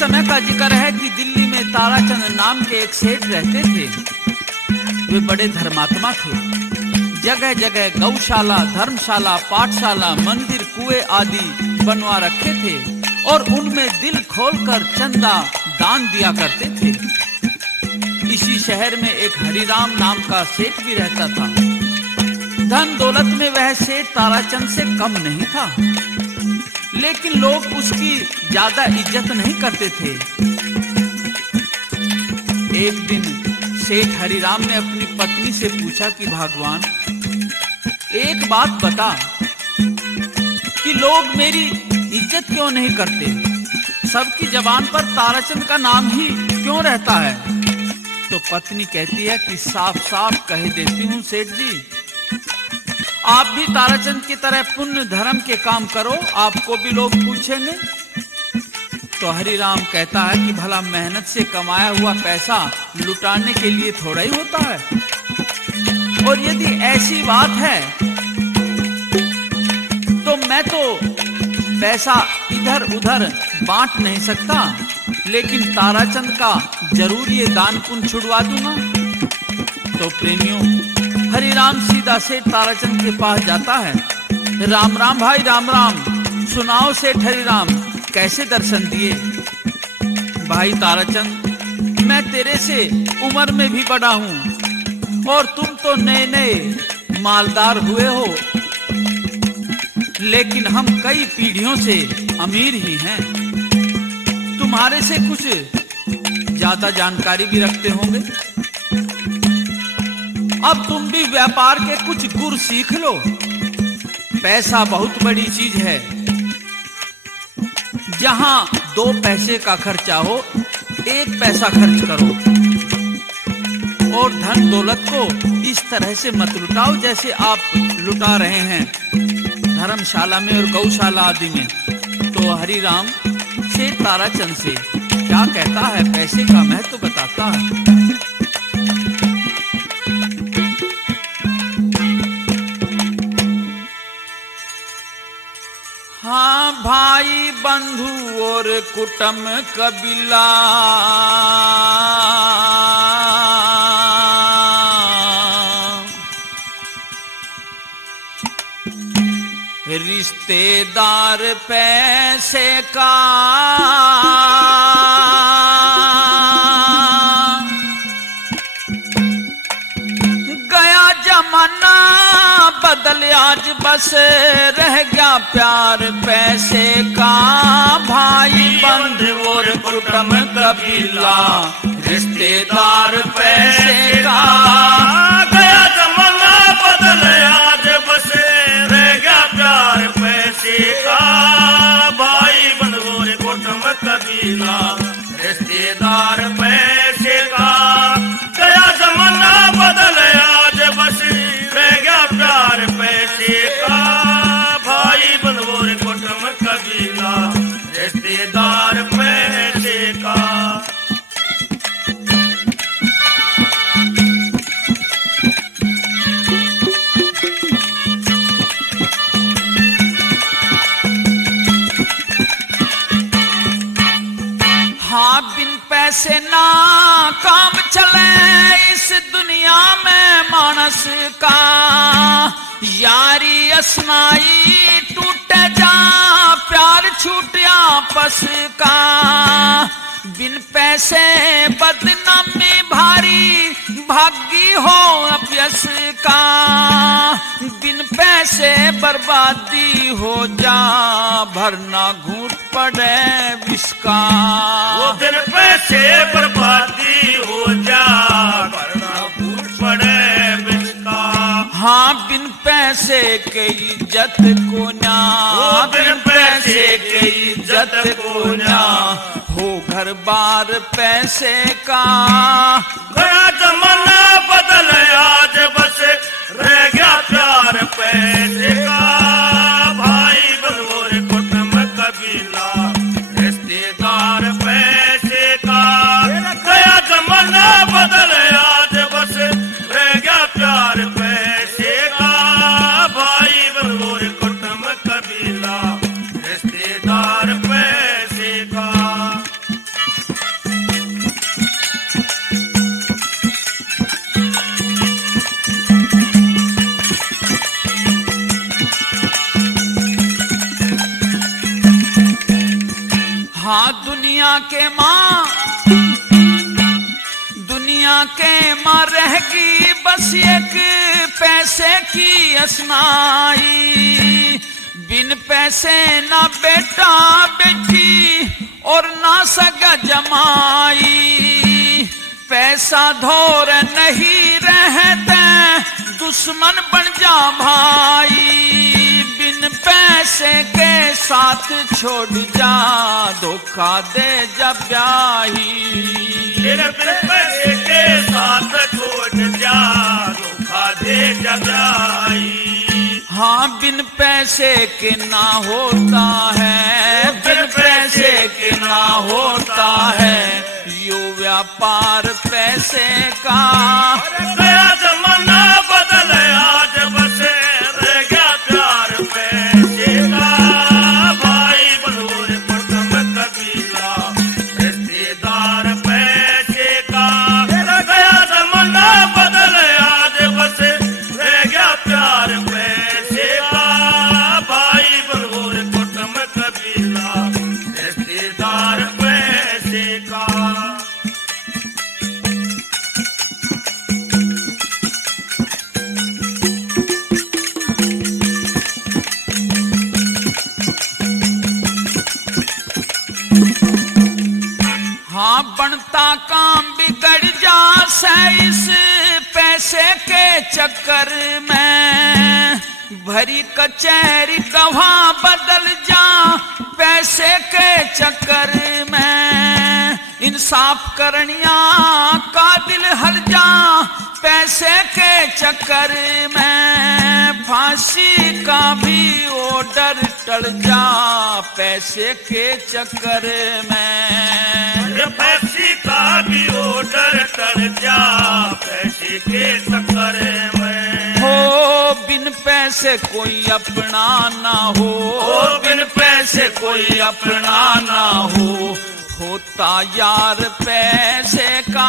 समय का जिक्र है कि दिल्ली में ताराचंद नाम के एक सेठ रहते थे। वे बड़े धर्मात्मा थे। जगह जगह गौशाला, धर्मशाला, पाठशाला, मंदिर, कुएं आदि बनवा रखे थे और उनमें दिल खोलकर चंदा दान दिया करते थे। इसी शहर में एक हरिराम नाम का सेठ भी रहता था। धन दौलत में वह सेठ ताराचंद से कम नहीं था, लेकिन लोग उसकी ज्यादा इज्जत नहीं करते थे। एक दिन सेठ हरिराम ने अपनी पत्नी से पूछा कि भगवान, एक बात बता कि लोग मेरी इज्जत क्यों नहीं करते? सबकी जबान पर ताराचंद का नाम ही क्यों रहता है? तो पत्नी कहती है कि साफ साफ कह देती हूँ सेठ जी, आप भी ताराचंद की तरह पुण्य धर्म के काम करो, आपको भी लोग पूछेंगे। तो हरिराम कहता है कि भला मेहनत से कमाया हुआ पैसा लुटाने के लिए थोड़ा ही होता है, और यदि ऐसी बात है तो मैं तो पैसा इधर उधर बांट नहीं सकता, लेकिन ताराचंद का जरूर ये दान पुण्य छुड़वा दूंगा। तो प्रेमियों, हरिराम सीधा सेठ ताराचंद के पास जाता है। राम राम भाई, राम राम। सुनाओ सेठ हरिराम, कैसे दर्शन दिए? भाई ताराचंद, मैं तेरे से उम्र में भी बड़ा हूँ और तुम तो नए नए मालदार हुए हो, लेकिन हम कई पीढ़ियों से अमीर ही हैं। तुम्हारे से कुछ ज्यादा जानकारी भी रखते होंगे। अब तुम भी व्यापार के कुछ गुर सीख लो। पैसा बहुत बड़ी चीज है। जहां 2 पैसे का खर्चा हो, 1 पैसा खर्च करो, और धन दौलत को इस तरह से मत लुटाओ जैसे आप लुटा रहे हैं धर्मशाला में और गौशाला आदि में। तो हरिराम सेठ ताराचंद से क्या कहता है, पैसे का महत्व बताता है। हाँ भाई, बंधु और कुटुंब कबीला, रिश्तेदार पैसे का गया जमाना बदल, आज बस रह गया प्यार पैसे का। भाई बंधु और कुटुंब कबीला, रिश्तेदार पैसे का गया जमाना बदल, आज बस रह गया प्यार पैसे का। भाई बंधु और कुटुंब कबीला, रिश्तेदार पैसे का गया जमाना बदल, आज बस रह गया प्यार पैसे का। भाई बंधु और कुटुंब कबीला, रिश्तेदार पैसे का। हाँ, बिन पैसे ना काम चले इस दुनिया में मानस का। यारी असनाई टूट जा, प्यार छूट आपस का। बिन पैसे बदनामी भारी, भागी हो अपयस का। बिन पैसे बर्बादी हो जा, भरना घूट पड़े विष का। वो बिन पैसे बर्बादी हो जा, भरना घूट पड़े विष का। हाँ, बिन पैसे के इज्जत को ना, बिन पैसे के इज्जत को ना, हो घर बार पैसे का। गया जमाना बदल, आज बस रह गया प्यार पैसे का। भाई बंधु और कुटुंब कबीला, रिश्तेदार पैसे का गया जमाना बदल, आज बस रह गया प्यार पैसे का। भाई बंधु और कुटुंब कबीला, रिश्तेदार पैसे का। हाँ दुनिया के माँ रहेगी बस एक पैसे की असनाई। बिन पैसे ना बेटा बेटी और ना सगा जमाई। पैसा धोर नहीं रहते दुश्मन बन जा भाई। बिन पैसे के साथ छोड़ जा धोखा दे जब ब्याही। बिन पैसे के साथ छोड़ जा धोखा दे जब ब्याही। हाँ बिन पैसे के ना होता है, बिन पैसे के ना होता है यो व्यापार पैसे का। गया जमाना बदल आज बसे रह गया प्यार पैसे का। भाई बंधुर प्रथम कबीला रिश्तेदार पैसे का। गया जमाना बदल आज बसे रह गया प्यार पैसे का। भाई बंधुर प्रथम कबीला रिश्तेदार पैसे का। हाँ बनता काम बिगड़ जा इस पैसे के चक्कर में। भरी कचहरी गवाह बदल जा पैसे के चक्कर में। इंसाफ करनिया का दिल हल जा पैसे के चक्कर में। फांसी का भी ऑर्डर टल जा पैसे के चक्कर में। पैसे का भी ऑर्डर टल जा पैसे के चक्कर में। हो बिन पैसे कोई अपना ना हो, बिन पैसे कोई अपना ना हो। होता यार पैसे का।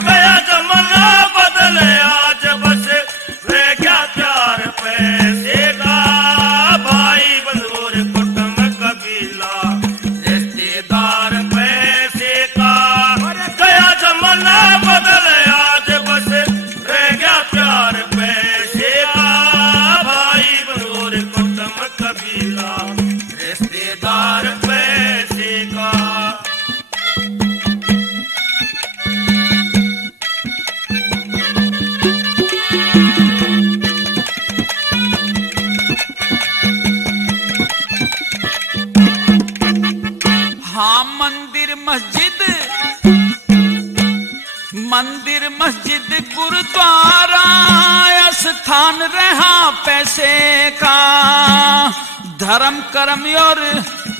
गया जमाना बदल आज बस रह गया प्यार पैसे का। भाई बंधुर कुटुंब कबीला रिश्तेदार पैसे का। गया जमाना बदल आज बस रह गया प्यार पैसे का। भाई बंधुर कुटुंब कबीला रिश्तेदार पैसे का। हाँ मंदिर मस्जिद गुरुद्वारा स्थान रहा पैसे का। धर्म कर्म और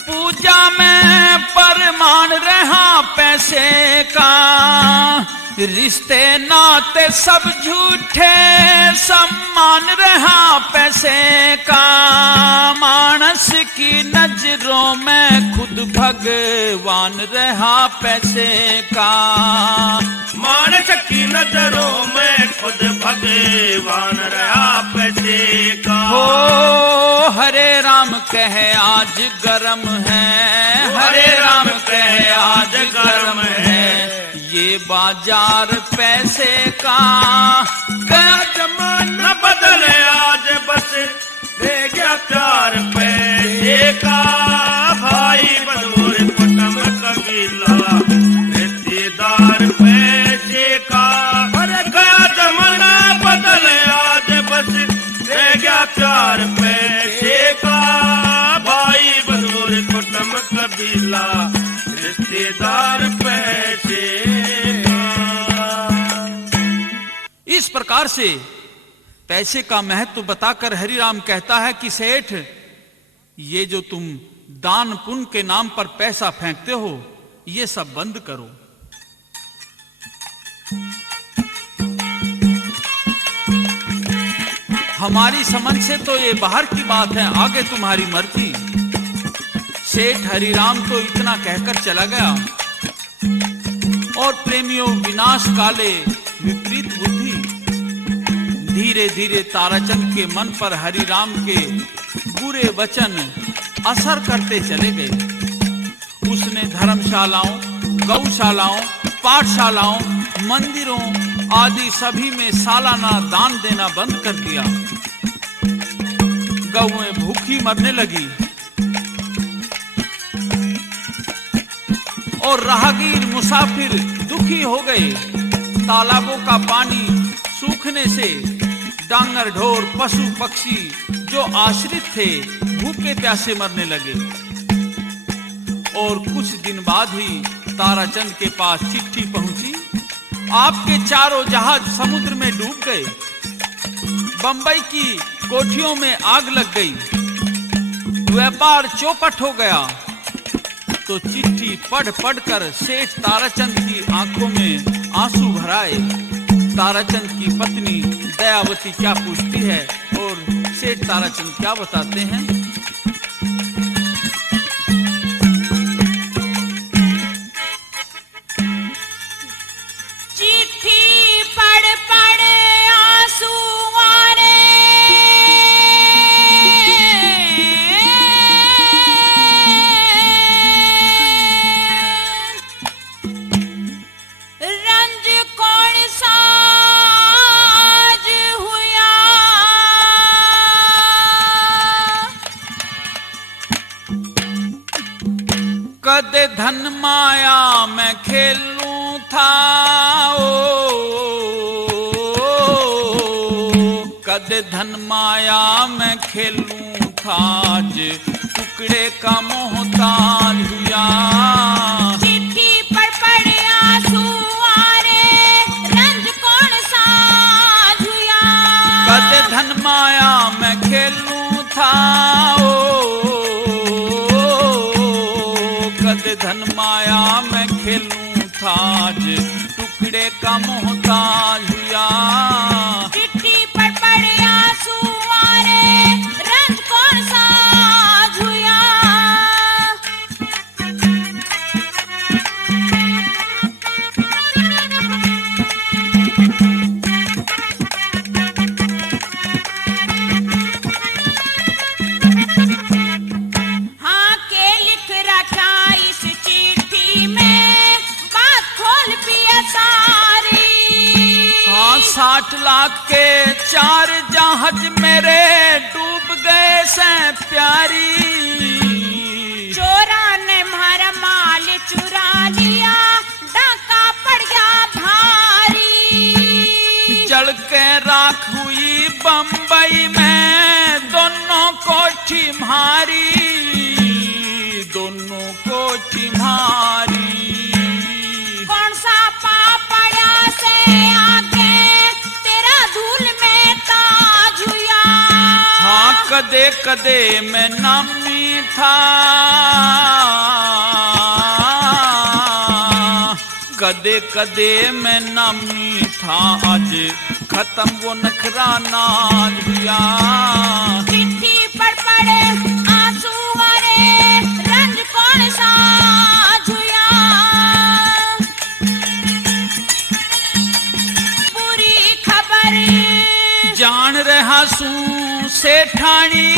पूजा में परमान रहा पैसे का। रिश्ते नाते सब झूठे सम्मान रहा पैसे का। मानस की नजरों में खुद भगवान रहा पैसे का। मानस की नजरों में खुद भगवान रहा पैसे का। हो हरे राम कहे आज गरम है, हरे राम कहे आज गरम है ये बाजार पैसे का। गया जमाना बदले आज बस रह गया प्यार पैसे का। भाई बंधुर कुटुंब कबीला रिश्तेदार पैसे का। गया जमाना बदले आज बस रह गया प्यार पैसे का। भाई बंधुर कुटुंब कबीला रिश्तेदार पैसे का। इस प्रकार से पैसे का महत्व बताकर हरिराम कहता है कि सेठ, ये जो तुम दान पुण्य के नाम पर पैसा फेंकते हो ये सब बंद करो। हमारी समझ से तो ये बाहर की बात है, आगे तुम्हारी मर्जी। सेठ हरिराम तो इतना कहकर चला गया और प्रेमियों विनाश काले विपरीत बुद्धि। धीरे धीरे ताराचंद के मन पर हरिराम के बुरे वचन असर करते चले गए। उसने धर्मशालाओं, गौशालाओं, पाठशालाओं, मंदिरों आदि सभी में सालाना दान देना बंद कर दिया। गौएं भूखी मरने लगी और राहगीर मुसाफिर दुखी हो गए। तालाबों का पानी सूखने से डांगर ढोर पशु पक्षी जो आश्रित थे भूखे प्यासे मरने लगे। और कुछ दिन बाद ही ताराचंद के पास चिट्ठी पहुंची, आपके चारों जहाज समुद्र में डूब गए, बंबई की कोठियों में आग लग गई, व्यापार चौपट हो गया। तो चिट्ठी पढ़ कर सेठ ताराचंद की आंखों में आंसू भराए। ताराचंद की पत्नी दयावती क्या पूछती है और सेठ ताराचंद क्या बताते हैं। चिट्ठी पढ़ आंसू आरे, रंज कौन साज हुआ, कदे धन माया मैं खेलूं था, कदे धन माया मैं खेलूं था, आज टुकड़े का मोहताज हुआ। चिट्ठी पढ़ आंसू आरे, रंज कौन साज हुआ, कदे धन माया मैं खेलूं था, कदे धन माया मैं खेलूं था, आज टुकड़े का मोहताज हुआ। चिट्ठी पढ़ आंसू आरे, रंज कौन साज हुआ। हाँ के लिख रखा इस चिट्ठी में, बात खोल पिया सारी। हाँ 60 लाख के 4 जहाज मेरे डूब गए से प्यारी। चोरा ने हमारा माल चुरा लिया, डाका पड़ गया भारी। जल के राख हुई बंबई में दोनों कोठी मारी, दोनों कोठी मारी। कौन सा पापड़ा से आगे तेरा धूल में ताज हुआ। हाँ कदे कदे मैं नामी था, कदे कदे मैं नामी था, आज खत्म वो नखरा नाज हुआ। चिट्ठी पढ़ आंसू आरे, रंज कौन साज हुआ। बुरी खबर जान रहा सू सेठानी,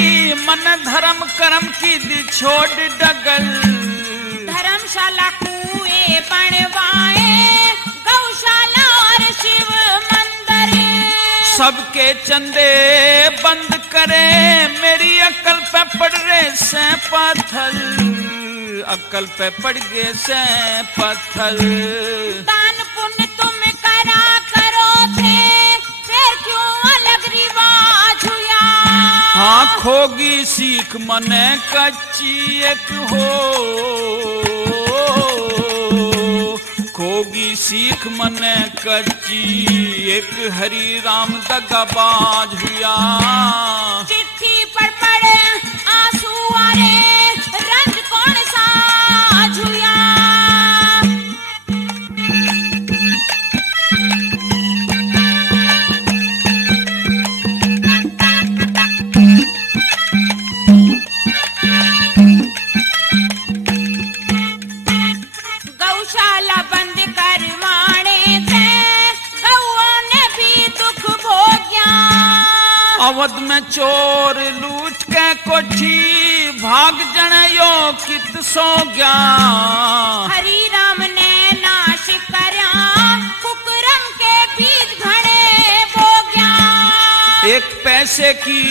मन धर्म कर्म की दी छोड़ डगल। धर्मशाला कुएं बनवाए, गौशाला और शिव मंदिर। सबके चंदे बंद करे, मेरी अकल पे पड़ रहे से पत्थर, अकल पे पड़ गए से पत्थर। दान पुण्य तुम करा करो थे, फिर क्यों अलग रिवाज हुआ। हाँ खोगी सीख मने कच्ची एक हो, खोगी सीख मने कच्ची एक, हरि राम दगाबाज हुआ। चिट्ठी पढ़ आंसू आरे, रंज कौन साज हुआ। गौशाला बंद करवाने से गौओं ने भी दुख भोग्या। अवध में चोर लूट के कोठी, भाग जन यो कित सो गया। हरि राम ने नाश करया कुकर्म के बीज घड़े बो गया। एक पैसे की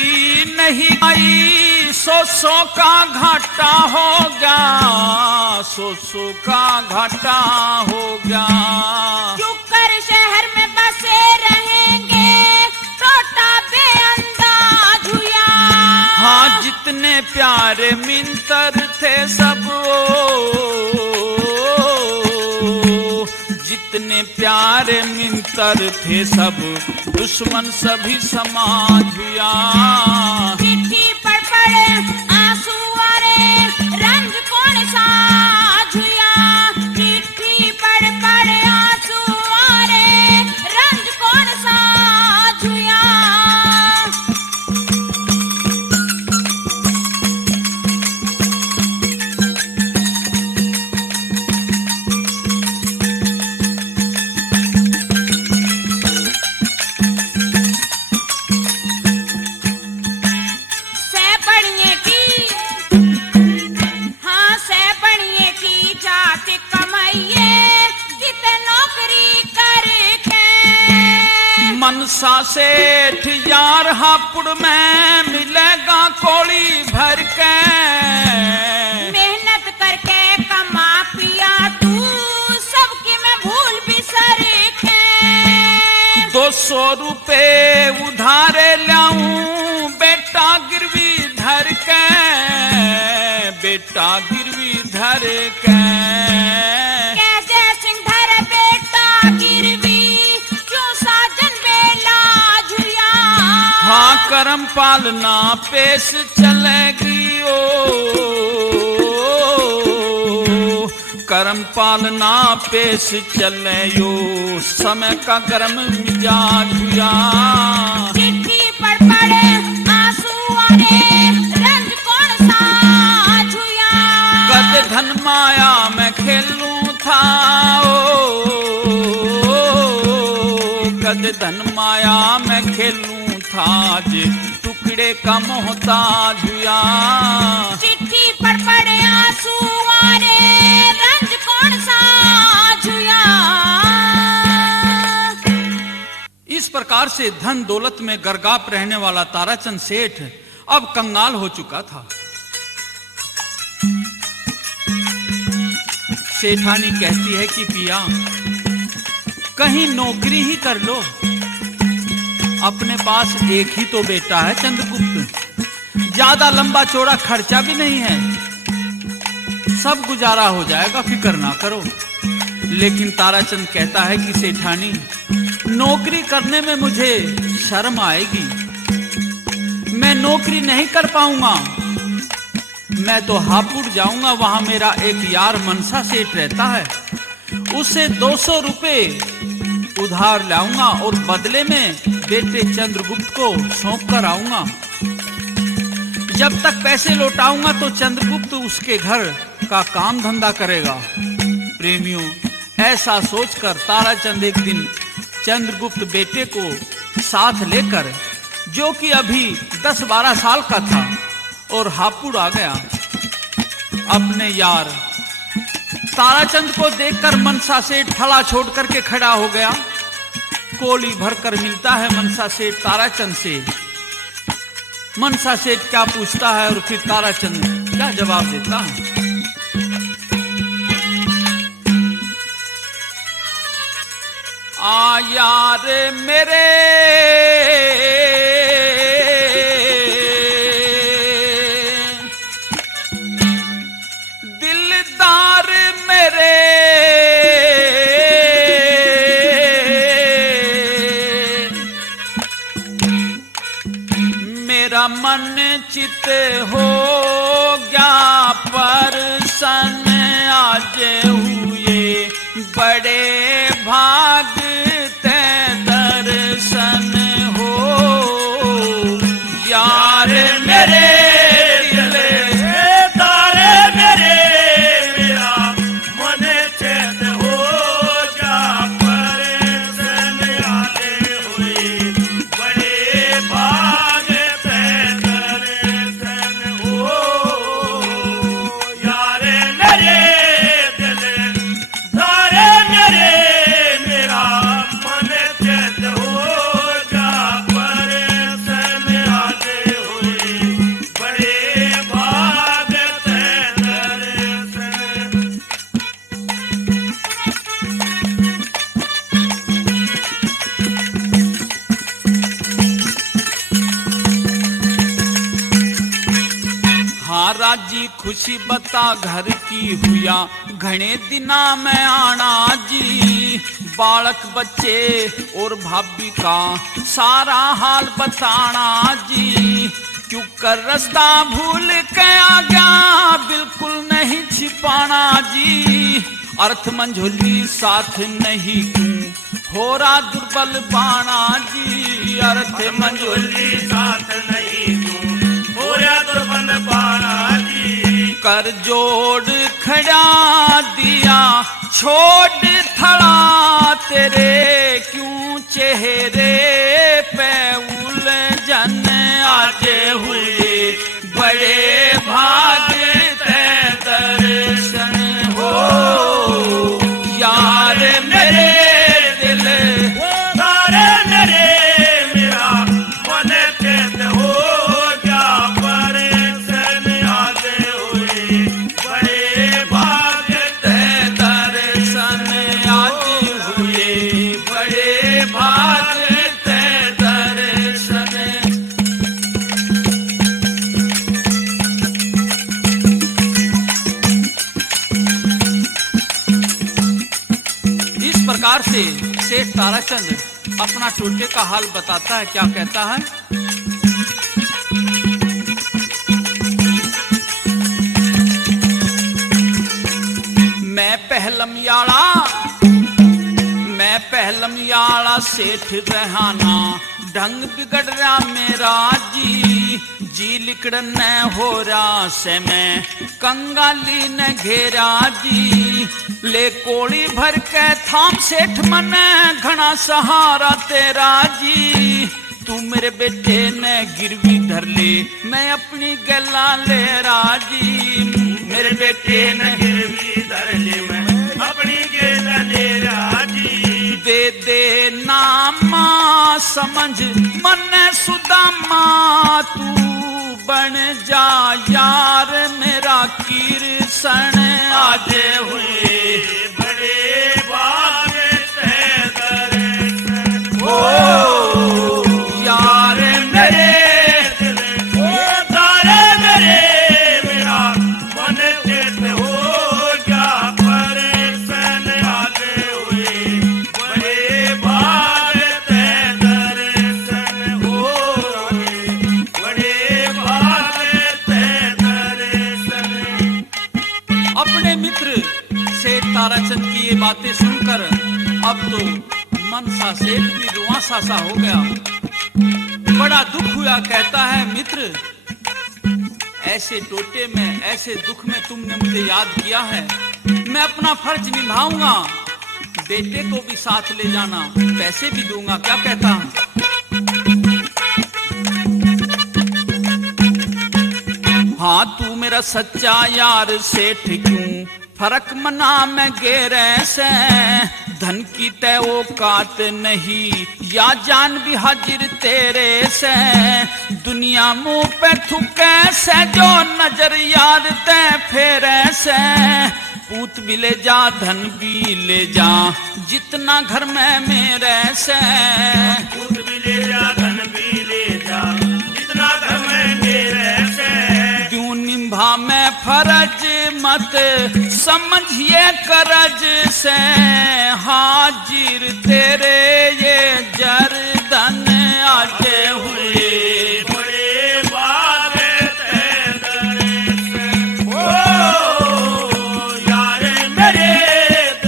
नहीं आई, 100 का घाटा हो गया, 100 का घाटा हो गया। चुकर शहर में बसे रहेंगे, टोटा बेअंदाज हुआ। हाँ, जितने प्यारे मिंतर थे सब, जितने प्यारे मिंतर थे सब, दुश्मन सभी समाज हुआ। चिट्ठी पढ़ पढ़ आंसू आ रे, रंज कौन साझ हुआ। चिट्ठी पढ़ पढ़ आंसू आ रे, रंज कौन साझ हुआ। सैपड़िए की, हाँ सैपड़िए की जात कमाइए, कितने नौकरी करके। मनसा सेठ यार हापुड़ में मिलेगा कोड़ी भर के। मेहनत करके कमा पिया तू, सबकी मैं भूल बिसर के। 200 रुपए उधारे लाऊं, बेटा गिरवी धर के, बेटा गिरवी धर के। कैसे सिंह धर बेटा गिरवी, क्यों साजन बेला झुया। हाँ, करम पालना पेश चलेगी ओ, करम पालना पेश चले यो, समय का गर्म मिजाज हुआ। चिट्ठी पढ़ पढ़ आंसू आ रे, रंज कौन साझ हुआ। कद धन माया में खेलूं था ओ, कद धन माया में खेलूं था, आज टुकड़े का मोहताज हुआ। चिट्ठी पढ़ पढ़ आंसू आ रे, रंज कौन साझ हुआ। इस प्रकार से धन दौलत में गर्गाप रहने वाला ताराचंद सेठ अब कंगाल हो चुका था। सेठानी कहती है कि पिया कहीं नौकरी ही कर लो, अपने पास एक ही तो बेटा है चंद्रगुप्त, ज्यादा लंबा चौड़ा खर्चा भी नहीं है, सब गुजारा हो जाएगा, फिक्र ना करो। लेकिन ताराचंद कहता है कि सेठानी नौकरी करने में मुझे शर्म आएगी, मैं नौकरी नहीं कर पाऊंगा, मैं तो हापुड़ जाऊंगा, वहां मेरा एक यार मनसा सेठ रहता है, उससे 200 रुपए उधार लाऊंगा और बदले में बेटे चंद्रगुप्त को सौंप कर आऊंगा। जब तक पैसे लौटाऊंगा तो चंद्रगुप्त उसके घर का काम धंधा करेगा। प्रेमियों, ऐसा सोचकर ताराचंद एक दिन चंद्रगुप्त बेटे को साथ लेकर, जो कि अभी 10-12 साल का था, और हापुड़ आ गया। अपने यार ताराचंद को देखकर मनसा सेठ थला छोड़ करके खड़ा हो गया। कोली भरकर मिलता है मनसा सेठ ताराचंद से। मनसा सेठ क्या पूछता है और फिर ताराचंद क्या जवाब देता है? आ यार मेरे दिलदार मेरे, मेरा मन चित हो गया परसन, आज हुए बड़े भाग ते दर्शन हो। यार मेरे दिलदार मेरे, मेरा मन चैत हो जा परसन, आते हुए बड़े भाग ते दर्शन हो। यार खुशी बता घर की हुआ घने दिना में आना जी। बालक बच्चे और भाभी का सारा हाल बताना जी। क्यों कर रास्ता भूल के आ गया बिल्कुल नहीं छिपाना जी। अर्थ मंझोली साथ नहीं क्यों हो रहा दुर्बल बाना जी। अर्थ मंझोली साथ नहीं तू हो रहा दुर्बल बाना जी। कर जोड़ खड़ा दिया छोड़ थड़ा तेरे क्यों चेहरे पे उलझन आज हुए बड़े भाग ते दर्शन हो यार मेरे दिल तारे मेरे मेरा मन कहते हो जा परेशान आज हुए बड़े भाग ते दर्शन आज हुए बड़े भाग ते दर्शन। इस प्रकार से सेठ ताराचंद अपना टोटे का हाल बताता है। क्या कहता है? मैं पहलम याड़ा सेठ रहाना ढंग बिगड़ रहा मेरा जी। जी लिकड़न हो रहा से मैं कंगाली न घेरा जी। ले कोड़ी भर के थाम सेठ मन घना सहारा तेरा जी। तू मेरे बेटे ने गिरवी धर ले मैं अपनी गला ले राजी। मेरे बेटे ने गिरवी धर ले मैं अपनी गेला ले राजी। दे दे नामा समझ मन सुदामा तू बन जा यार मेरा कीर्तन आज हुए बड़े भाग ते दर्शन हो यार मेरे तारे मेरे मेरा मन कहते हो जा परेशान आज हुए बड़े भाग ते दर्शन हो बड़े भाग ते दर्शन। अपने मित्र सेठ ताराचंद की ये बातें सुनकर अब तो मनसा सेठ भी रुआसा सा हो गया। बड़ा दुख हुआ। कहता है मित्र ऐसे टोटे में ऐसे दुख में तुमने मुझे याद किया है। मैं अपना फर्ज निभाऊंगा। बेटे को भी साथ ले जाना पैसे भी दूंगा। क्या कहता हूं? हाँ तू मेरा सच्चा यार सेठ क्यों फर्क मना में गेरे से। धन की तय औकात नहीं या जान भी हाजिर तेरे से। दुनिया मुंह पे थूके से जो नजर यार ते फेरे से। पूत भी ले जा धन भी ले जा जितना घर में मेरे से। पूत भी ले जा धन भी ले जा जितना घर में मेरे से। क्यों निभा में फर्ज मत समझिए करज से। हाजिर तेरे ये जरदन आज हुए बड़े भाग ते दर्शन हो यार मेरे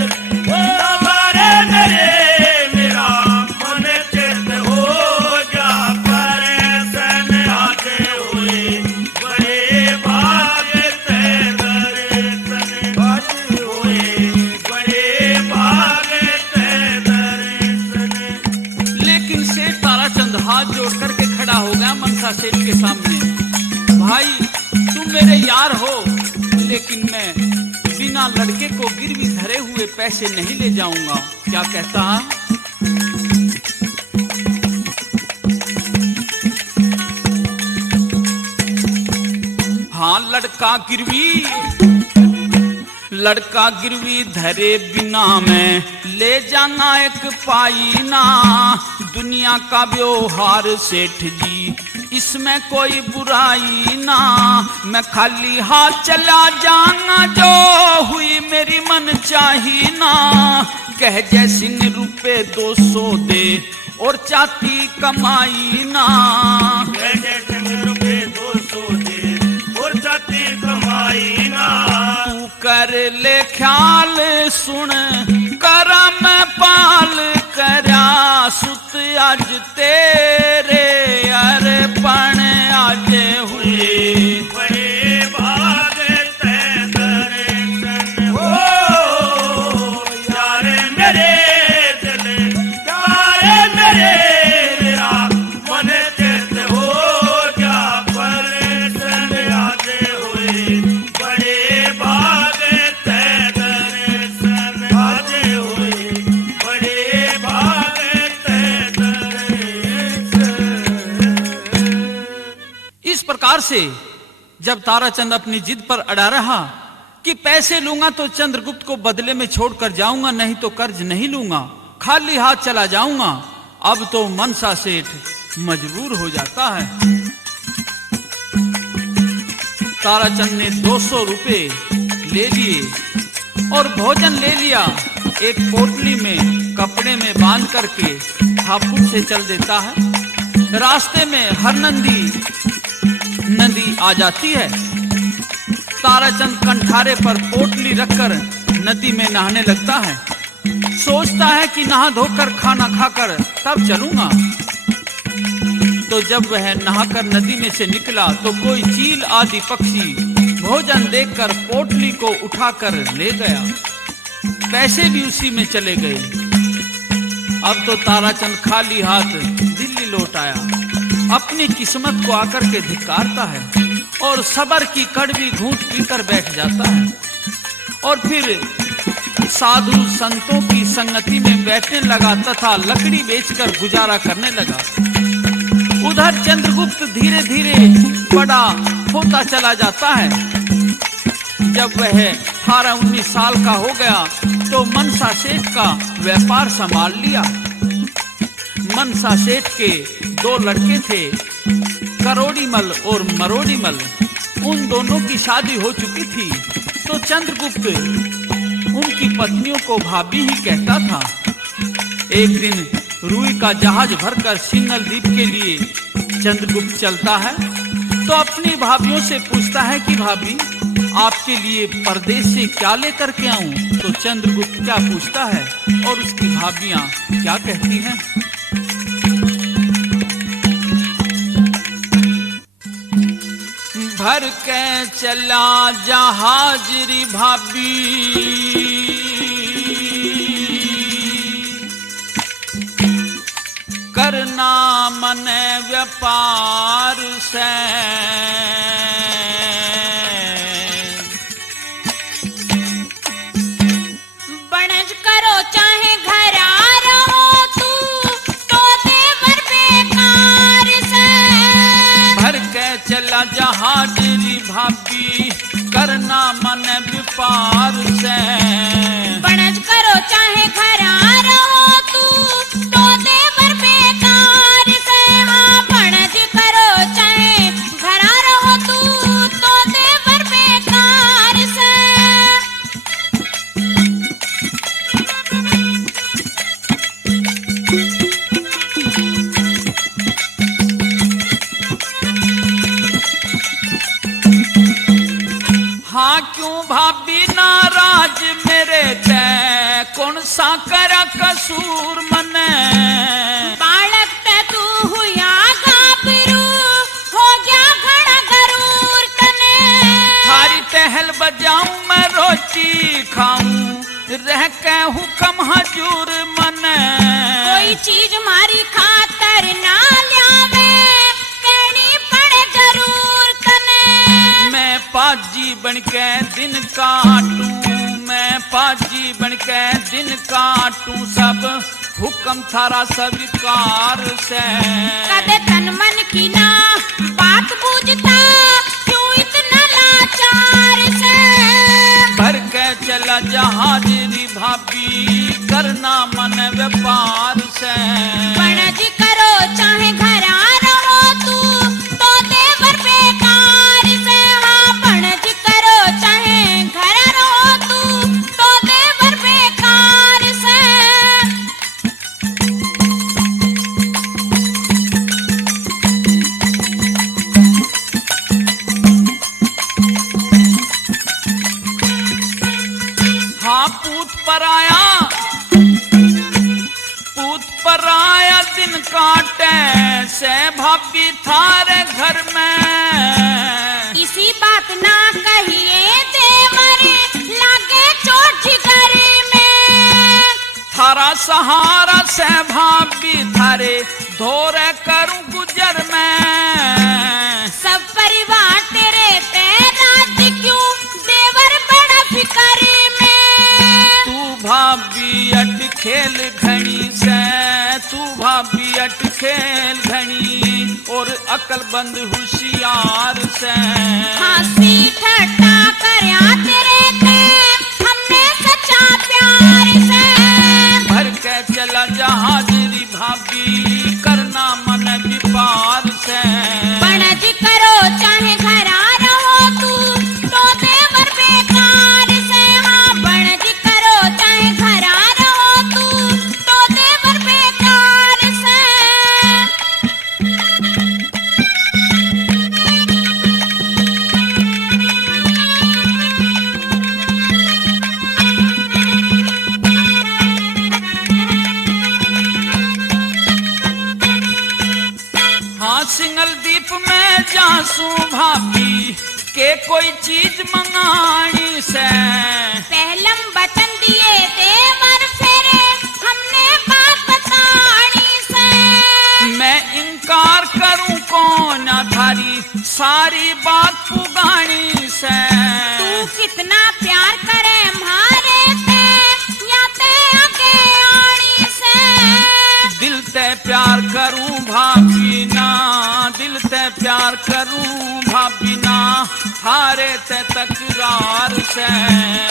तारे मेरे मेरा मन कहते हो जा परेशान आज हुए बड़े भाग ते दर्शन आज हुए बड़े भाग ते दर्शन। लेकिन सेठ ताराचंद हाथ जोड़ करके खड़ा हो गया मनसा सेठ के सामने। भाई तुम मेरे यार हो लेकिन मैं बिना लड़के को गिरवी धरे हुए पैसे नहीं ले जाऊंगा। क्या कहता? हाँ लड़का गिरवी धरे बिना मैं ले जाना एक पाई ना। दुनिया का व्यवहार सेठ जी इसमें कोई बुराई ना, मैं खाली हाथ चला जाऊंगा, जो हुई मेरी मन चाही ना। कह जैसी रुपए 200 दे और चाहती कमाई ना। कह जैसे रुपए 200 दे और चाहती कमाई ना। तू कर ले ख्याल सुन करम पाल करया सुत आज तेरे अर्पण आज हुए। बड़े भाग ते दर्शन हो यारे मेरे दिल, यारे मेरा मन चित हो जा परेशान आज हुए। बड़े भाग ते दर्शन आज हुए, बड़े भाग ते दर्शन। इस प्रकार से जब ताराचंद अपनी जिद पर अड़ा रहा कि पैसे लूंगा तो चंद्रगुप्त को बदले में छोड़कर जाऊंगा, नहीं तो कर्ज नहीं लूंगा, खाली हाथ चला जाऊंगा, अब तो मनसा सेठ मजबूर हो जाता है। ताराचंद ने 200 रुपए ले लिए और भोजन ले लिया। एक पोटली में कपड़े में बांध करके हापुड़ से चल देता है। रास्ते में हरनंदी नदी आ जाती है। ताराचंद कंठारे पर पोटली रखकर नदी में नहाने लगता है। सोचता है कि नहा धोकर खाना खाकर तब चलूंगा। तो जब वह नहाकर नदी में से निकला तो कोई चील आदि पक्षी भोजन देखकर पोटली को उठाकर ले गया। पैसे भी उसी में चले गए। अब तो ताराचंद खाली हाथ दिल्ली लौट आया। अपनी किस्मत को आकर के धिक्कारता है और सबर की कड़वी घूंट पीकर बैठ जाता है और फिर साधु संतों की संगति में बैठने लगा तथा लकड़ी बेचकर गुजारा करने लगा। उधर चंद्रगुप्त धीरे धीरे बड़ा होता चला जाता है। जब वह 18-19 साल का हो गया तो मनसा सेठ का व्यापार संभाल लिया। मनसा सेठ के 2 लड़के थे, करोड़ीमल और मरोड़ीमल। उन दोनों की शादी हो चुकी थी। तो चंद्रगुप्त उनकी पत्नियों को भाभी ही कहता था। एक दिन रुई का जहाज भरकर सिंगल द्वीप के लिए चंद्रगुप्त चलता है तो अपनी भाभियों से पूछता है कि भाभी आपके लिए परदेश से क्या लेकर के आऊं। तो चंद्रगुप्त क्या पूछता है और उसकी भाभियां क्या कहती हैं। भर के चला जहाज री भाभी, करना मन व्यापार से। बनज करो चाहे घर आ रहो तू, तो देवर बेकार से। भर के चला जहाज री भाभी, करना मन व्यापार से। बनज करो चाहे घर आ रहो तू, तो देवर बेकार से। हाँ बनज करो चाहे घर आ रहो तू, तो देवर बेकार से। हाँ क्यों भाभी नाराज मेरे ते, कौन सा करा कसूर मने। बालक ते तू हुआ गाभरू, हो गया घड़ा गरूर तने। थारी टहल बजाऊं मैं रोटी खाऊं, रह के हुक्म हजूर मने। कोई चीज मारी खातर ना ल्यावे, कहनी पड़े जरूर तने। मैं पाजी बनके दिन काटूं, मैं पाजी बनके दिन काटूं, सब हुक्म थारा स्वीकार से। कदे तन मन की ना बात बूझता, क्यों इतना लाचार से। भर के चला जहाज री भाभी, करना मन व्यापार से। बनज करो चाहे घर आ रहो तू, हाँ पूत पर आया दिन काटे से भाभी थारे घर में। इसी बात ना कहिए देवर लागे चोट जिगर में। थारा सहारा से भाभी थारे धोरे करूं गुजर में। सब परिवार तेरे राज क्यों देवर बड़ा फिकर में। तू भाभी अट खेल घनी से, तू भाभी अट खेल घनी और अकलबंद होशियार से। हंसी ठट्टा करया तेरे ते हमने सच्चा प्यार से। भर के चला जहाजरी भाभी करना मन विपार से। बनज करो चाहे घरा रहो तू तो देवर बेकार से। हाँ बनज करो चाहे घरा रहो तू तो देवर बेकार से। हाँ सिंगल दीप में जासू भाभी के कोई चीज मंगानी से। पहलम बचन दिए देवर फेरे हमने बात बतानी से। मैं इनकार करूं कौन थारी सारी बात पुगानी से। तू कितना प्यार करे हमारे ते या ते आगे आनी से। दिल ते प्यार करूं भाभी ना, दिल ते प्यार करूं भाभी ना हारे ते तकरार से।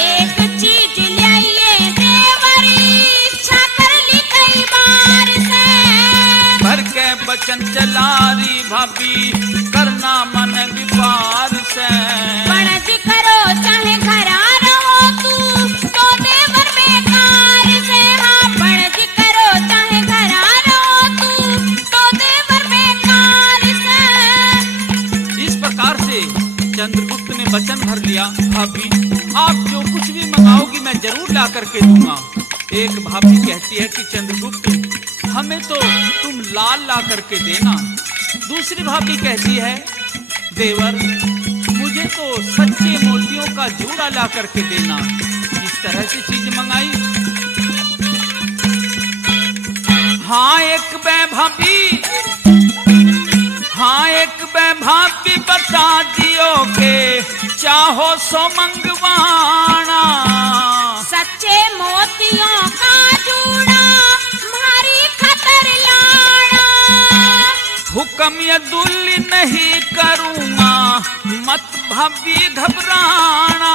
एक चीज लाइए देवरी इच्छा कर ली कई बार से। भर के बचन चलारी भाभी करना मन विपार से। बनज करो चाहे घरा रहो तू तो देवर बेकार से। हाँ बनज करो चाहे घरा रहो तू तो देवर बेकार से। इस प्रकार से चंद्रगुप्त ने वचन भर लिया, भाभी आप जो कुछ भी मंगाओगी मैं जरूर ला करके दूंगा। एक भाभी कहती है कि चंद्रगुप्त हमें तो तुम लाल ला करके देना। दूसरी भाभी कहती है देवर मुझे तो सच्चे मोतियों का जूड़ा ला करके देना। इस तरह से चीज मंगाई। हाँ एक भाभी, हाँ एक भाभी बता दियो के चाहो सो मंगवाना। सच्चे मोतियों का जूड़ा भारी खतर लाना। हुक्म ये दुल्ली नहीं करूँगा मत भाभी घबराना।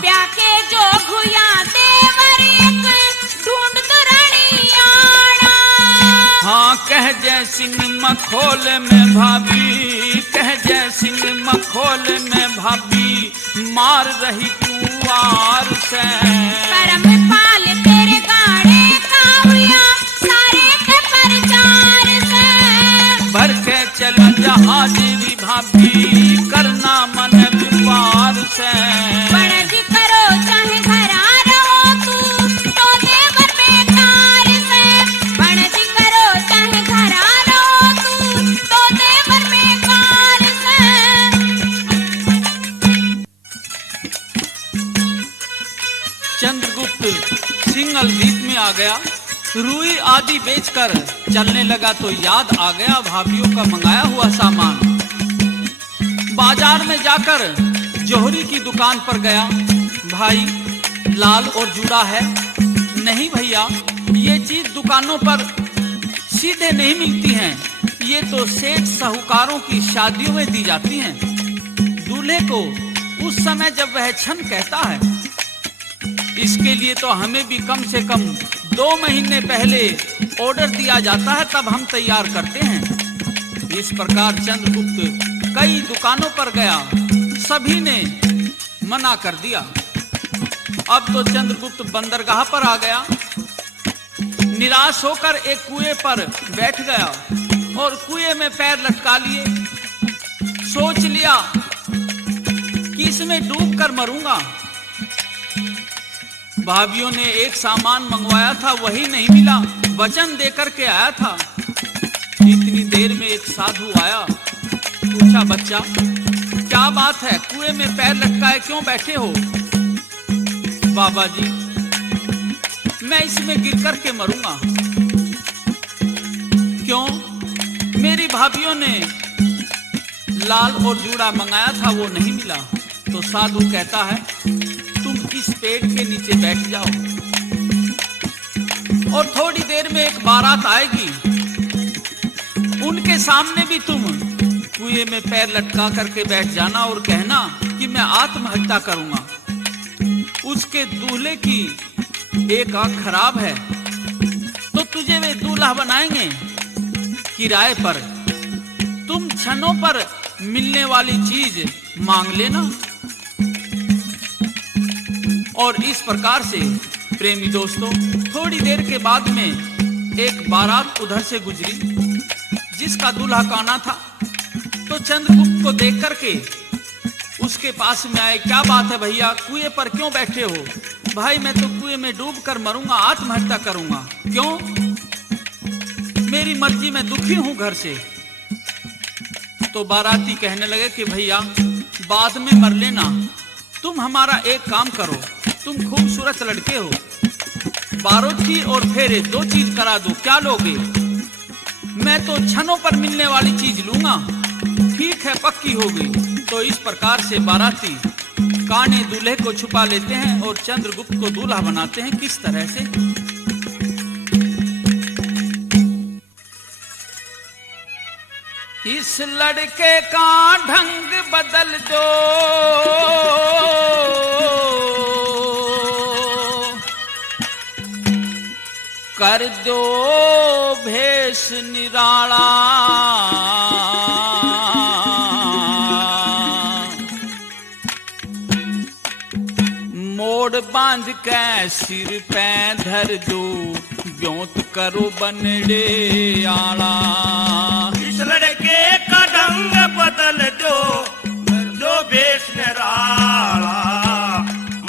ब्याह के जो घुया देवर एक ढूंढ दुरानी आना। हाँ कह जय सिंह मखोल में भाभी, कह जय सिंह मखोल में भाभी मार रही कुआर से। करम पाल तेरे गाड़े का हुआ सारे के प्रचार से। भर के चला जहाजरी भाभी करना मन विपार से। बनज करो चाहे घरा रहो तू तो देवर बेकार से। बनज करो चाहे घरा रहो तू तो देवर बेकार से। चंद्रगुप्त सिंगल द्वीप में आ गया। रुई आदि बेचकर चलने लगा तो याद आ गया भाभीयों का मंगाया हुआ सामान। बाजार में जाकर जोहरी की दुकान पर गया। भाई लाल और जूड़ा है? नहीं भैया, ये चीज दुकानों पर सीधे नहीं मिलती हैं, ये तो सेठ साहूकारों की शादियों में दी जाती हैं। दूल्हे को उस समय जब वह क्षण कहता है, इसके लिए तो हमें भी कम से कम 2 महीने पहले ऑर्डर दिया जाता है, तब हम तैयार करते हैं। इस प्रकार चंद्रगुप्त कई दुकानों पर गया, सभी ने मना कर दिया। अब तो चंद्रगुप्त बंदरगाह पर आ गया। निराश होकर एक कुएं पर बैठ गया और कुएं में पैर लटका लिए। सोच लिया कि इसमें डूब कर मरूंगा। भाभीयों ने एक सामान मंगवाया था, वही नहीं मिला, वचन देकर के आया था। इतनी देर में एक साधु आया, पूछा, बच्चा क्या बात है, कुएं में पैर लटकाए क्यों बैठे हो? बाबा जी, मैं इसमें गिर कर के मरूंगा। क्यों? मेरी भाभीयों ने लाल और जूड़ा मंगाया था, वो नहीं मिला। तो साधु कहता है, तुम इस पेड़ के नीचे बैठ जाओ और थोड़ी देर में एक बारात आएगी, उनके सामने भी तुम कुएं में पैर लटका करके बैठ जाना और कहना कि मैं आत्महत्या करूंगा। उसके दूल्हे की एक आंख खराब है तो तुझे वे दूल्हा बनाएंगे किराए पर। तुम क्षणों पर मिलने वाली चीज मांग लेना। और इस प्रकार से प्रेमी दोस्तों, थोड़ी देर के बाद में एक बारात उधर से गुजरी जिसका दूल्हा काना था। तो चंद्रगुप्त को देख करके उसके पास में आए, क्या बात है भैया, कुएं पर क्यों बैठे हो? भाई मैं तो कुएं में डूब कर मरूंगा, आत्महत्या करूंगा। क्यों? मेरी मर्जी, मैं दुखी हूं घर से। तो बाराती कहने लगे कि भैया बाद में मर लेना, तुम हमारा एक काम करो, तुम खूबसूरत लड़के हो, बारोठी और फेरे दो चीज करा दो, क्या लोगे? मैं तो क्षणों पर मिलने वाली चीज लूंगा। ठीक है, पक्की हो गई। तो इस प्रकार से बाराती काने दूल्हे को छुपा लेते हैं और चंद्रगुप्त को दूल्हा बनाते हैं। किस तरह से? इस लड़के का ढंग बदल दो, कर दो भेष निराला, मोड़ बांध के सिर पे धर दो, ब्योंत करो बनडे आला। इस लड़के का ढंग बदल दो, जो भेष निराला,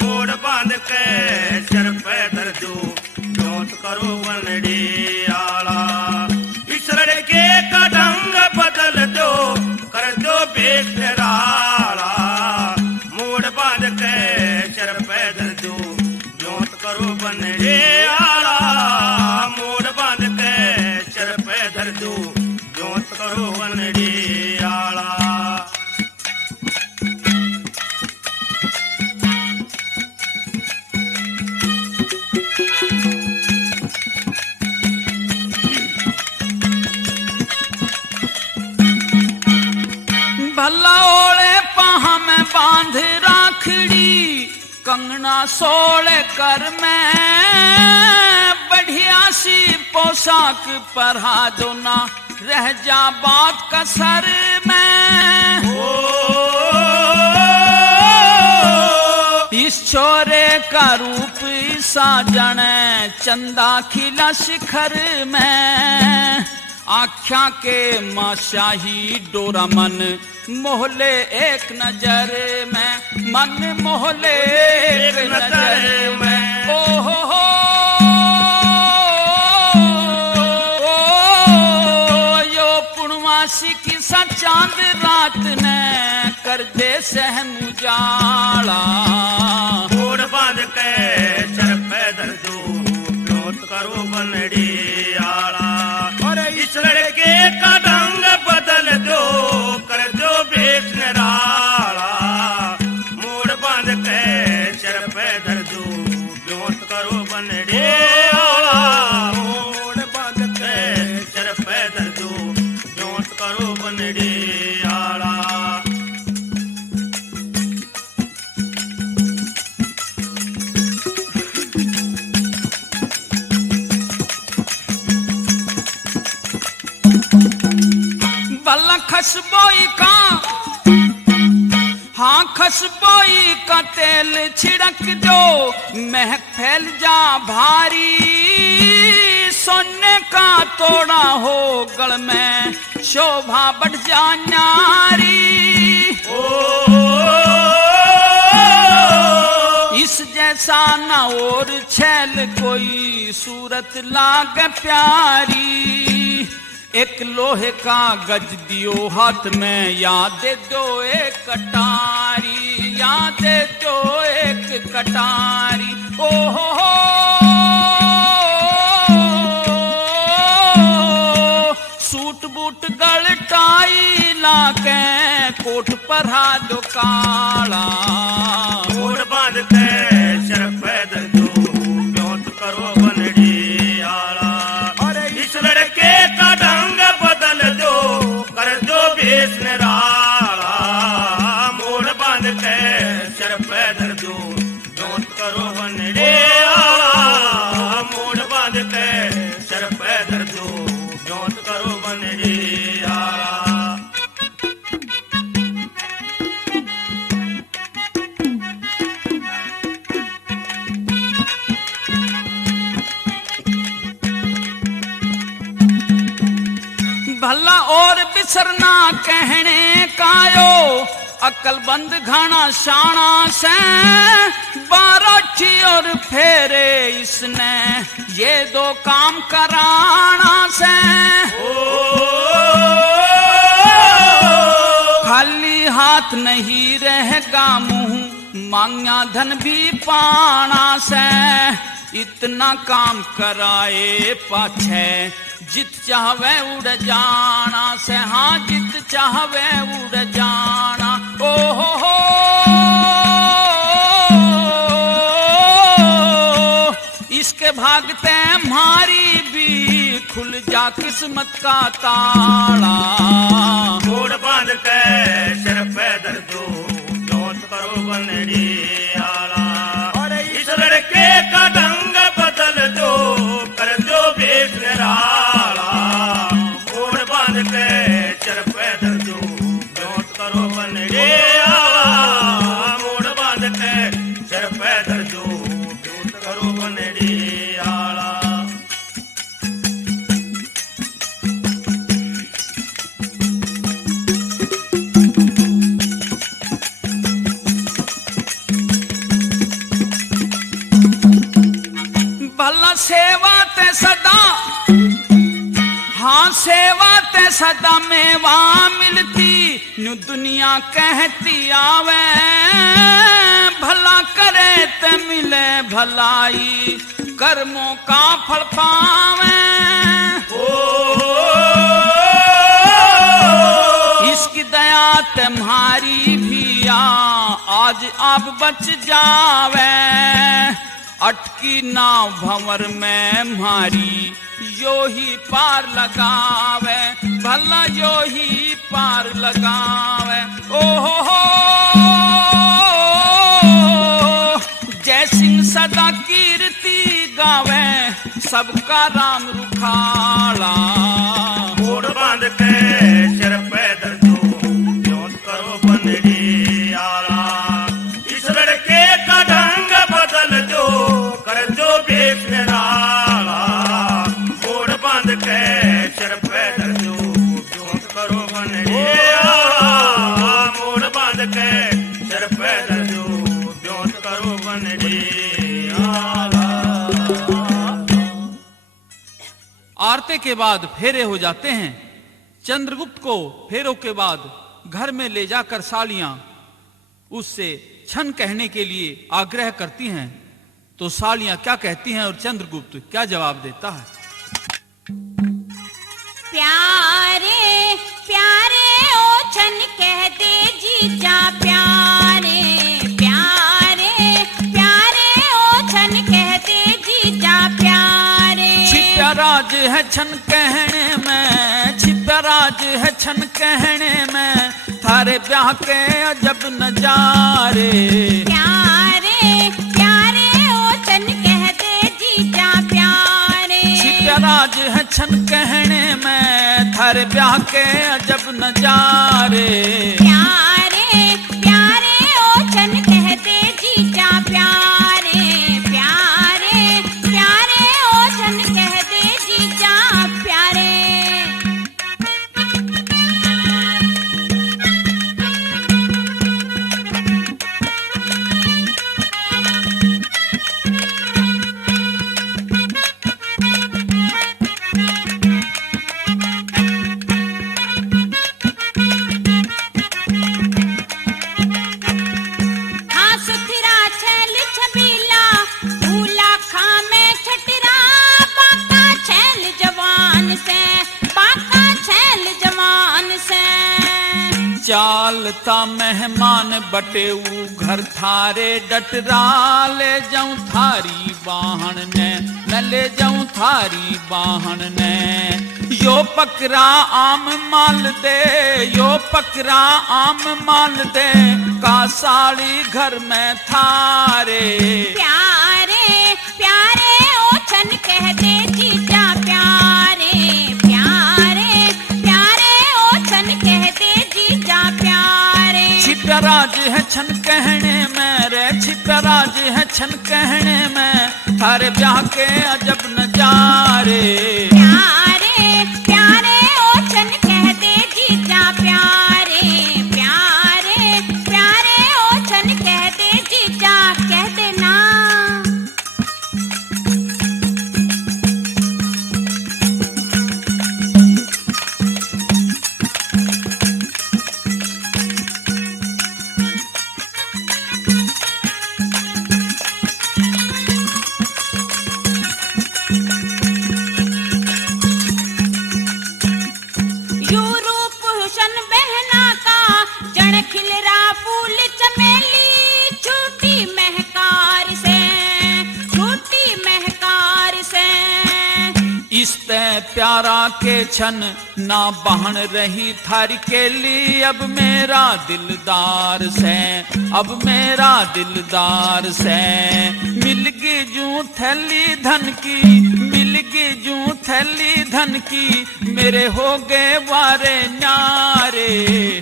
मोड़ बांध के सिर पे धर दो, ब्योंत करो बनडे आला। इस लड़के का ढंग बदल दो, कर दो भेष निराला, मोड़ बांध के सिर पे धर दो, ब्योंत करो बनडे आला, मोड़ बांध के सिर पे धर दो, ब्योंत करो बनडे आला। भला ओले पाहा में बांध राखड़ी, कंगना सोले कर मैं, बढ़िया सी पोशाक पहरा दो ना, रह जा बात कसर में। इस छोरे का रूप साजन, चंदा खिला शिखर में, आख्या के माशाही डोरा मन, मोहले एक नजर में, मन मोहले एक नजर में। ओ हो यो पूर्णमासी की सा चांद रात ने, कर दे सहम उजाला। मोड़ बांध के सर पे धर दो, ब्योंत करो बनडे आला। और इस लड़के का ढंग बदल दो, कर दो भेष निराला, मोड़ बांध के सर पे धर दो, ब्योंत करो बनडे आला, मोड़ बांध के सर पे धर दो, ब्योंत करो बनडे आला। बल्ला खसबोई का, हाँ खसबोई का तेल छिड़क दो, महक फैल जा भारी, सोने का तोड़ा हो गल में, शोभा बढ़ जा नारी। इस जैसा न और छैल कोई सूरत लागे प्यारी। एक लोहे का गज दियो हाथ में, याद दो एक कटारी, याद दो एक कटारी। ओ हो सूट बूट गल टाई लाके, कोट पर हाथ काला। मोड़ बांध के सर पैदल दो, ब्योंत करो बनड़ी आला। इस लड़के का ढंग बदल दो, कर दो भेष निराला। मोड़ बांध के सर पैदल दो, ब्योंत करो बनड़ी आला। मोड़ बांध के सर पैदल दो, ब्योंत करो बनड़ी आला। भला और बिसरना कहने कायो, अकल बंद घाना शाना से। बाराठी और फेरे इसने, ये दो काम कराना से। खाली हाथ नहीं रहेगा मुंह, मांगा धन भी पाना से। इतना काम कराए पाछे, जित चाहवे उड़ जाना से। हाँ जित चाहवे उड़ जाना। ओ हो इसके भागते मारी भी, खुल जा किस्मत का ताला। मोड़ बांध के सर पैदल दो, ब्योंत करो बनड़ी आला। इस लड़के का ढंग बदल दो, कर दो भेष निराला। मोड़ बांध के सर पैदल दो, ब्योंत करो बनड़ी आला। मोड़ बांध के सर पैदल दो, ब्योंत करो बनड़ी आला। भला सेवा ते सदा, हाँ सेवा ते सदा मेवा मिलती। न्यू दुनिया कहती आवे, भला करे ते मिले भलाई, कर्मों का फल पावे। इसकी दया तुम्हारी भी आज आप बच जावे। अटकी नाव भंवर में मारी, यो ही पार लगावे। भला यो ही पार लगावे। ओ हो जय सिंह सदा कीर्ति गावे, सबका राम रुखाला। मोड़ बांध के सर पैदल दो, ब्योंत करो बनड़ी आला। इस लड़के का ढंग बदल दो, कर दो भेष निराला। मोड़ बांध के सर पैदल दो, ब्योंत करो बनड़ी आला। मोड़ बांध के सर पैदल दो, ब्योंत करो बनड़ी आला। आरते के बाद फेरे हो जाते हैं। चंद्रगुप्त को फेरों के बाद घर में ले जाकर सालियां उससे क्षण कहने के लिए आग्रह करती हैं। तो सालियां क्या कहती हैं और चंद्रगुप्त क्या जवाब देता है? प्यारे प्यारे ओ छन कह दे जीजा प्यारे। प्यारे प्यारे ओ छन कह दे जीजा प्यारे। छिपा राज है छन कहने में, छिपा राज है छन कहने में, थारे ब्याह के अजब नजारे। प्यारे प्यारे ओ छन कह दे जीजा प्यारे। छिपा राज है छन कहने में, थारे ब्याह के अजब नजारे। प्यारे प्यारे ओ छन कह दे जीजा प्यारे। प्यारे प्यारे ओ छन कह दे जीजा प्यारे। मालता मेहमान बटेऊ घर थारे डटरा ले जाऊं थारी बाहन ने न ले जाऊं थारी बाहन ने यो पकरा आम माल दे यो पकरा आम माल दे का साड़ी घर में थारे प्यारे प्यारे ओछन कह दे जीजा प्यारे प्यारे प्यारे ओछन कह दे जीजा प्यारे छिपराज है छन कहने में रे छिपराज है छन कहने में थारे ब्याह के अजब नजारे प्यारे प्यारे ओछन कह दे जीजा प्यारे प्यारे प्यारे ओछन कह दे जीजा कह देना प्यारा के छन ना बहन रही थारी केली अब मेरा दिलदार से अब मेरा दिलदार से मिलगी जूं थैली धन की मिलगी जूं थैली धन की मेरे हो गए वारे न्यारे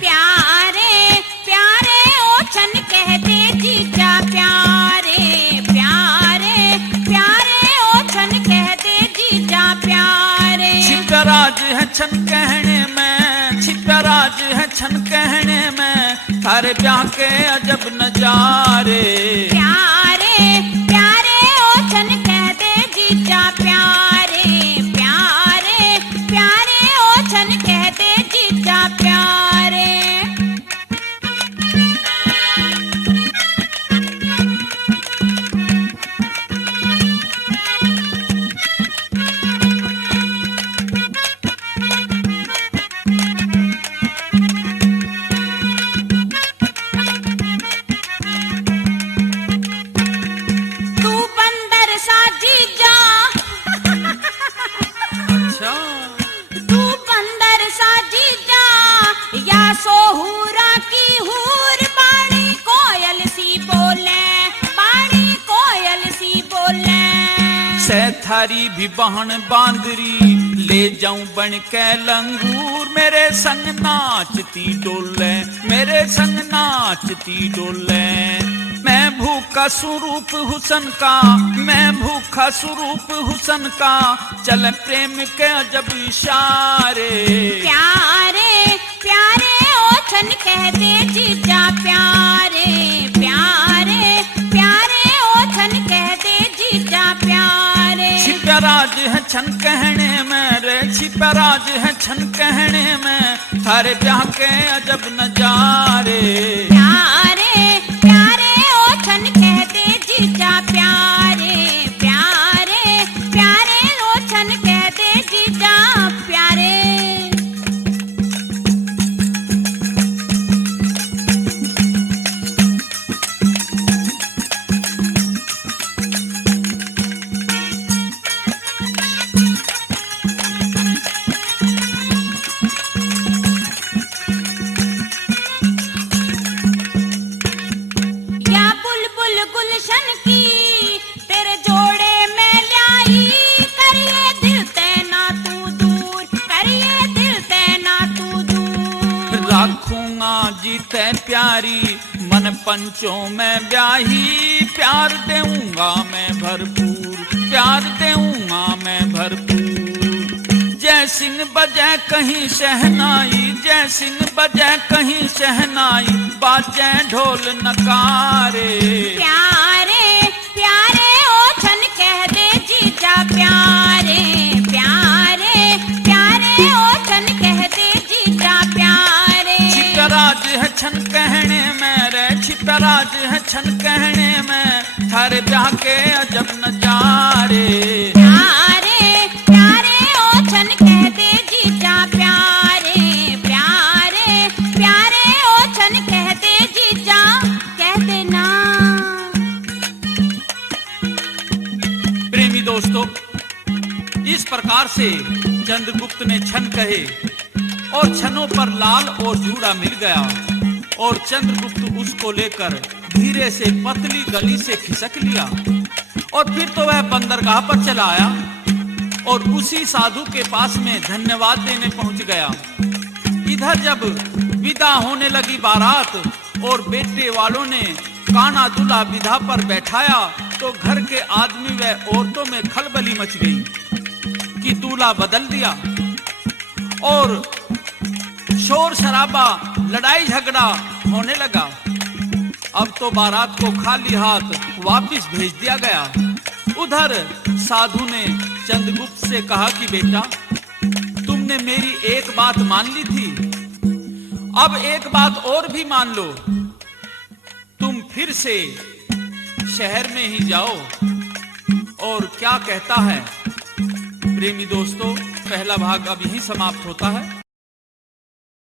प्यारे प्यारे ओछन कह दे जीजा प्यारे प्यारे प्यारे ओछन कह दे जीजा प्यारे छिपराज है छन कहने में छिपराज है छन कहने में थारे ब्याह के अजब नजारे प्यारे प्यारे ओछन कह दे जीजा प्यारे प्यारे प्यारे ओछन कह दे जीजा प्यारे थारी भी बहन बांदरी ले जाऊं बन के लंगूर मेरे संग नाचती डोले मेरे संग नाचती डोले मैं भूखा स्वरूप हुसन का मैं भूखा स्वरूप हुसन का चल प्रेम के अजब इशारे प्यारे प्यारे ओछन कह दे जीजा प्यारे प्यारे प्यारे ओछन कह दे जीजा प्यारे छिपराज है छन कहने में रे छिपराज है छन कहने में थारे ब्याह के अजब नजारे प्यारे प्यारे ओछन कह दे जीजा प्यारे प्यारे प्यारे ओछन कह दे जीजा प्यारे जीते प्यारी मन पंचों में ब्याही प्यार देऊंगा मैं भरपूर प्यार देऊंगा मैं भरपूर जय सिंह बजे कहीं शहनाई जय सिंह बजे कहीं शहनाई बाजे ढोल नकारे प्यारे प्यारे ओछन कह दे जीजा प्यारे प्यारे प्यारे ओछन कह दे जीजा प्यारे छिपराज है छन कहने में रे छिपराज है छन कहने में थारे ब्याह के अजब नजारे प्यारे प्यारे ओछन कह दे जीजा प्यारे प्यारे प्यारे ओछन दोस्तों, इस प्रकार से चंद्रगुप्त ने छन कहे और छनों पर लाल और जूड़ा मिल गया और चंद्रगुप्त उसको लेकर धीरे से पतली गली से खिसक लिया और फिर तो वह बंदरगाह पर चला आया और उसी साधु के पास में धन्यवाद देने पहुंच गया। इधर जब विदा होने लगी बारात और बेटे वालों ने काना दूल्हा विदा पर बैठाया तो घर के आदमी व औरतों में खलबली मच गई कि दूल्हा बदल दिया और शोर शराबा, लड़ाई झगड़ा होने लगा। अब तो बारात को खाली हाथ वापस भेज दिया गया। उधर साधु ने चंद्रगुप्त से कहा कि बेटा, तुमने मेरी एक बात मान ली थी, अब एक बात और भी मान लो, तुम फिर से शहर में ही जाओ। और क्या कहता है प्रेमी दोस्तों, पहला भाग अब यहीं समाप्त होता है।